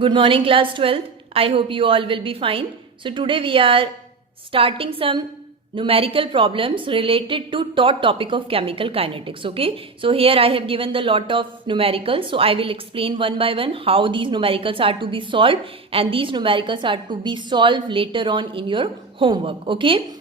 Good morning, class 12th. I hope you all will be fine. So today we are starting some numerical problems related to taught topic of chemical kinetics. Okay. So here I have given the lot of numericals. So I will explain one by one how these numericals are to be solved, and these numericals are to be solved later on in your homework. Okay.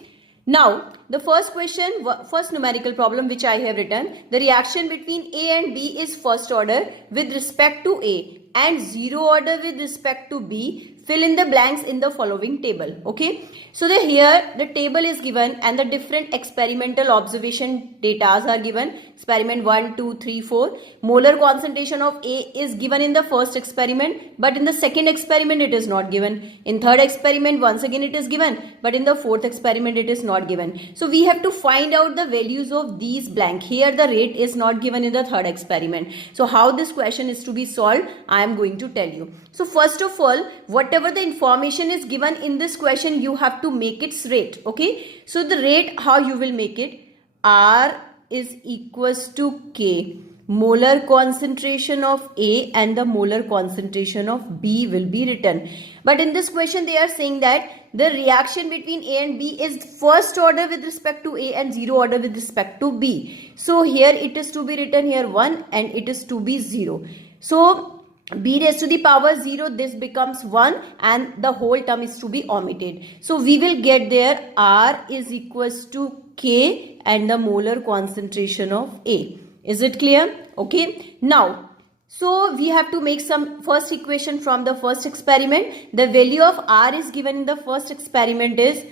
Now, the first question, first numerical problem which I have written, the reaction between A and B is first order with respect to A and zero order with respect to B. Fill in the blanks in the following table. Okay. So here the table is given and the different experimental observation data are given. Experiment 1, 2, 3, 4. Molar concentration of A is given in the first experiment, but in the second experiment it is not given. In third experiment once again it is given, but in the fourth experiment it is not given. So we have to find out the values of these blank. Here the rate is not given in the third experiment. So how this question is to be solved, I am going to tell you. So first of all, whatever the information is given in this question, you have to make its rate. Okay. So the rate, how you will make it? R is equals to K. Molar concentration of A and the molar concentration of B will be written. But in this question they are saying that the reaction between A and B is first order with respect to A and zero order with respect to B. So here it is to be written here 1 and it is to be 0. So B raised to the power 0, this becomes 1 and the whole term is to be omitted. So we will get there R is equals to K and the molar concentration of A. Is it clear? Okay. Now, so we have to make some first equation from the first experiment. The value of R is given in the first experiment is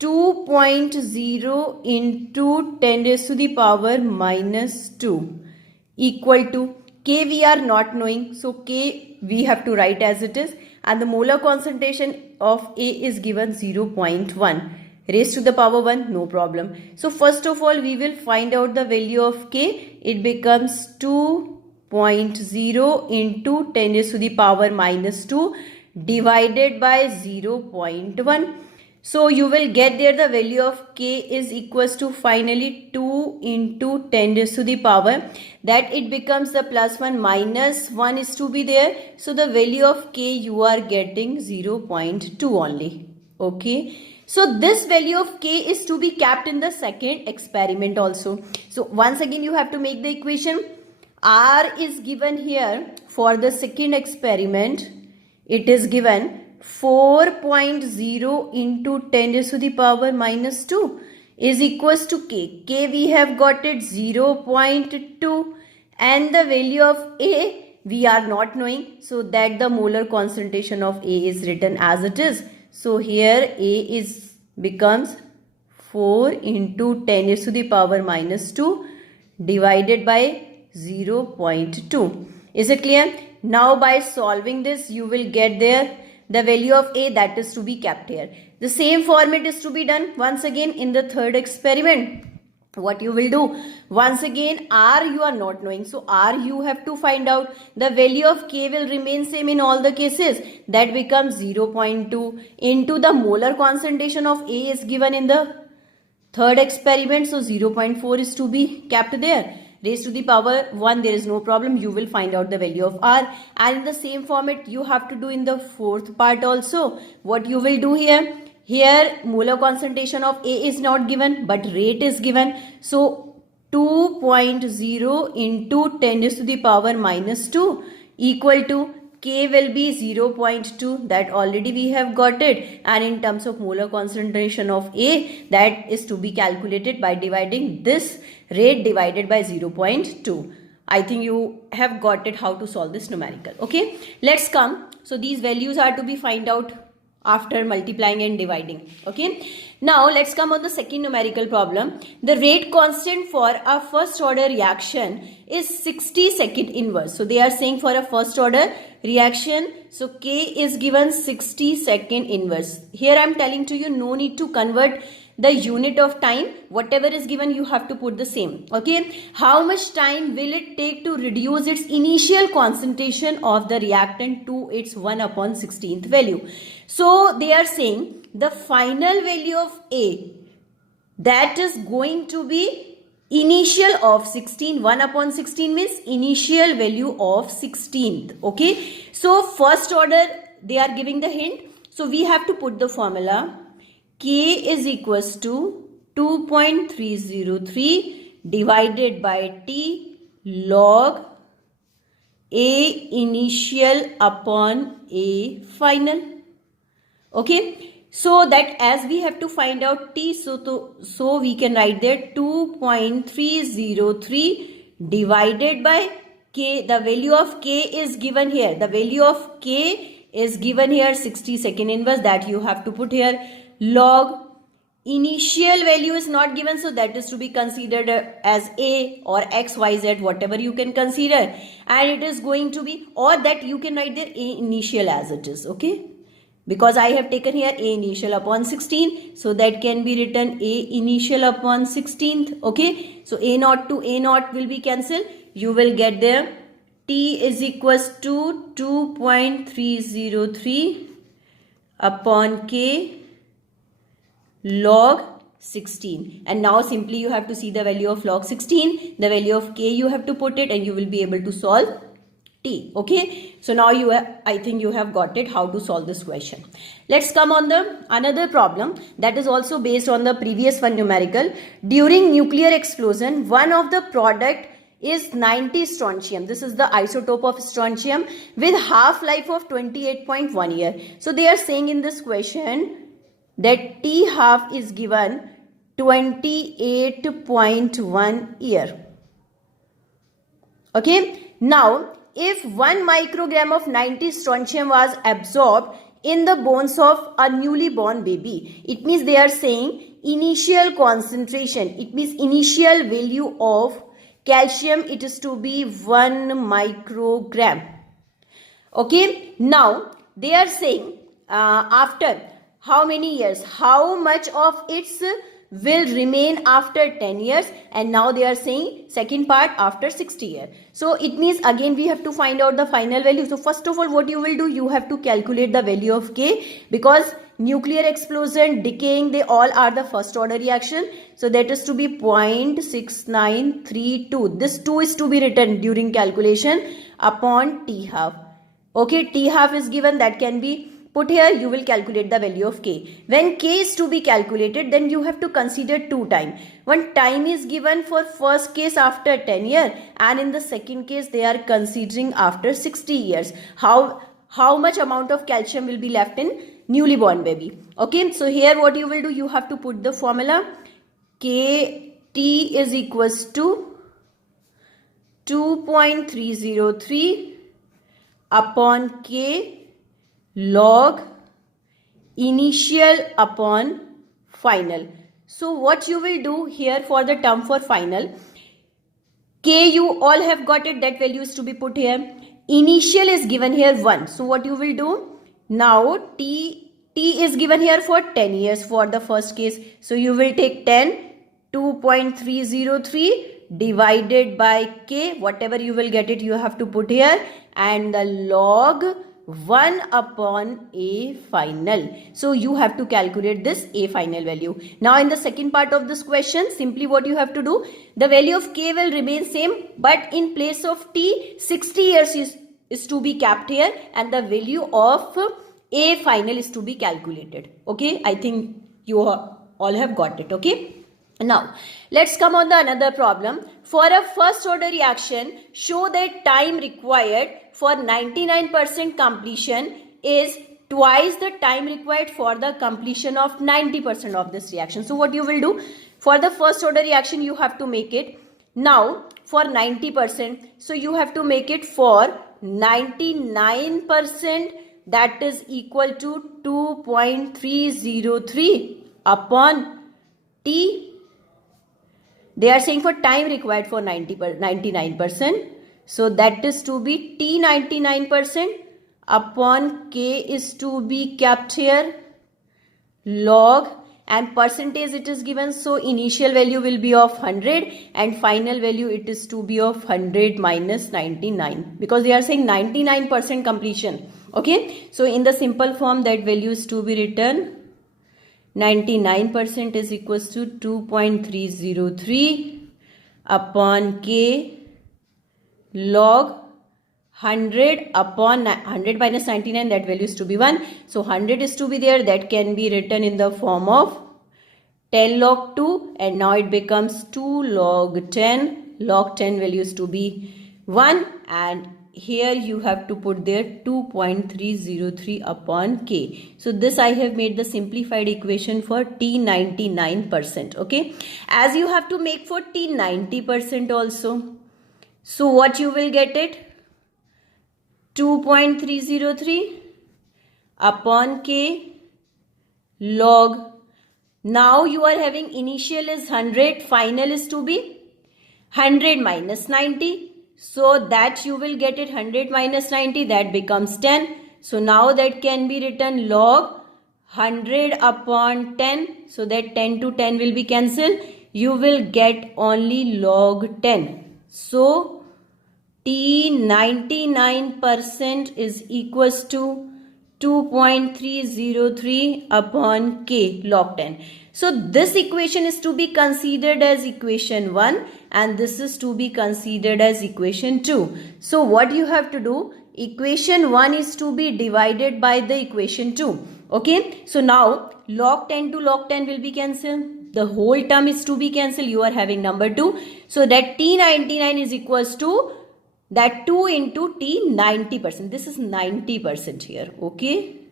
2.0 into 10 raised to the power minus 2 equal to K we are not knowing. So K we have to write as it is, and the molar concentration of A is given 0.1. Raised to the power 1, no problem. So first of all we will find out the value of K. It becomes 2.0 into 10 raised to the power minus 2 divided by 0.1. So you will get there the value of K is equals to finally 2 into 10 raised to the power, that it becomes the plus 1 minus 1 is to be there. So the value of K you are getting 0.2 only. Okay. So this value of K is to be kept in the second experiment also. So once again you have to make the equation. R is given here for the second experiment. It is given 4.0 into 10 raised to the power minus 2 is equals to K. K we have got it 0.2 and the value of A we are not knowing, so that the molar concentration of A is written as it is. So here A is becomes 4 into 10 raised to the power minus 2 divided by 0.2. Is it clear? Now by solving this you will get there the value of A that is to be kept here. The same format is to be done once again in the third experiment. What you will do, once again R you are not knowing, so R you have to find out. The value of K will remain same in all the cases, that becomes 0.2 into the molar concentration of A is given in the third experiment, so 0.4 is to be kept there. Raised to the power 1, there is no problem, you will find out the value of R, and in the same format you have to do in the fourth part also. What you will do here, molar concentration of A is not given but rate is given. So 2.0 into 10 raised to the power minus 2 equal to K will be 0.2, that already we have got it, and in terms of molar concentration of A, that is to be calculated by dividing this rate divided by 0.2. I think you have got it how to solve this numerical. Okay, let's come. So these values are to be find out after multiplying and dividing. Okay, now let's come on the second numerical problem. The rate constant for a first order reaction is 60 second inverse. So they are saying for a first order reaction, so K is given 60 second inverse. Here I am telling to you, no need to convert the unit of time. Whatever is given you have to put the same. Okay, how much time will it take to reduce its initial concentration of the reactant to its 1/16th value? So they are saying the final value of A, that is going to be initial of 16, 1 upon 16 means initial value of 16th. Okay, so first order they are giving the hint, so we have to put the formula k is equals to 2.303 divided by t log a initial upon a final. Okay, so that as we have to find out t, so we can write there 2.303 divided by k. The value of k is given here. The value of k is given here 60 second inverse, that you have to put here. Log initial value is not given, so that is to be considered as a or x, y, z, whatever you can consider, and it is going to be, or that you can write there a initial as it is. Okay, because I have taken here a initial upon 16, so that can be written a initial upon 16th. Okay, so a naught to a naught will be cancelled. You will get there t is equals to 2.303 upon k log 16, and now simply you have to see the value of log 16, the value of k you have to put it, and you will be able to solve t. Okay, so now I think you have got it how to solve this question. Let's come on the another problem that is also based on the previous one numerical. During nuclear explosion, one of the product is 90 strontium. This is the isotope of strontium with half-life of 28.1 year. So they are saying in this question that t half is given 28.1 year. Okay, now if 1 microgram of 90 strontium was absorbed in the bones of a newly born baby, it means they are saying initial concentration, it means initial value of calcium, it is to be 1 microgram. Okay, now they are saying after how many years, how much of its will remain after 10 years, and now they are saying second part after 60 years. So it means again we have to find out the final value. So first of all, what you will do, you have to calculate the value of k, because nuclear explosion, decaying, they all are the first order reaction. So that is to be 0.6932. This 2 is to be written during calculation upon t half. Okay, t half is given, that can be put here. You will calculate the value of k. When k is to be calculated, then you have to consider two time. One time is given for first case after 10 years, and in the second case they are considering after 60 years. How much amount of calcium will be left in newly born baby. Okay, so here what you will do, you have to put the formula kt is equals to 2.303 upon k log initial upon final. So what you will do here for the term for final, k you all have got it, that value is to be put here. Initial is given here 1. So what you will do, now t is given here for 10 years for the first case. So you will take 10, 2.303 divided by k, whatever you will get it you have to put here, and the log 1 upon a final. So you have to calculate this a final value. Now in the second part of this question, simply what you have to do, the value of k will remain same, but in place of t, 60 years is to be kept here, and the value of a final is to be calculated. Okay, I think you all have got it. Okay, now let's come on the another problem. For a first order reaction, show that time required for 99% completion is twice the time required for the completion of 90% of this reaction. So what you will do, for the first order reaction you have to make it now for 90%, so you have to make it for 99%, that is equal to 2.303 upon t. They are saying for time required for 99%. So that is to be t 99% upon k is to be kept here log, and percentage it is given. So initial value will be of 100 and final value it is to be of 100 minus 99, because they are saying 99% completion. Okay, so in the simple form that value is to be written 99% is equals to 2.303 upon k log 100 upon 100 minus 99, that value is to be 1. So 100 is to be there, that can be written in the form of 10 log 2, and now it becomes 2 log 10. Log 10 value is to be 1, and here you have to put there 2.303 upon k. So this I have made the simplified equation for t 99%. Okay, as you have to make for t 90% also. So what you will get it? 2.303 upon k log. Now you are having initial is 100, final is to be 100 minus 90. So that you will get it 100 minus 90, that becomes 10. So now that can be written log 100 upon 10. So that 10 to 10 will be cancelled. You will get only log 10. So t 99% is equals to 2.303 upon k log 10. So this equation is to be considered as equation 1 and this is to be considered as equation 2. So what you have to do, equation 1 is to be divided by the equation 2. Okay, so now log 10 to log 10 will be cancelled. The whole term is to be cancelled. You are having number 2. So that t 99 is equals to that 2 into t 90%. This is 90% here. Okay.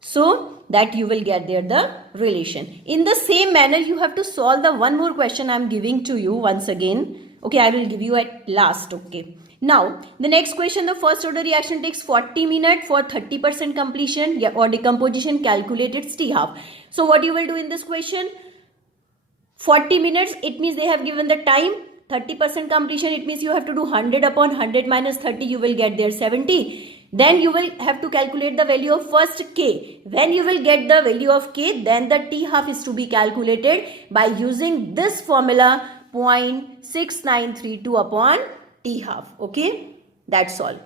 So that you will get there the relation. In the same manner, you have to solve the one more question I am giving to you once again. Okay, I will give you at last. Okay. Now, the next question, the first order reaction takes 40 minutes for 30% completion or decomposition. Calculate its t half. So what you will do in this question? 40 minutes, it means they have given the time. 30% completion, it means you have to do 100 upon 100 minus 30, you will get there 70. Then you will have to calculate the value of first k. When you will get the value of k, then the t half is to be calculated by using this formula 0.6932 upon t half. Okay, that's all.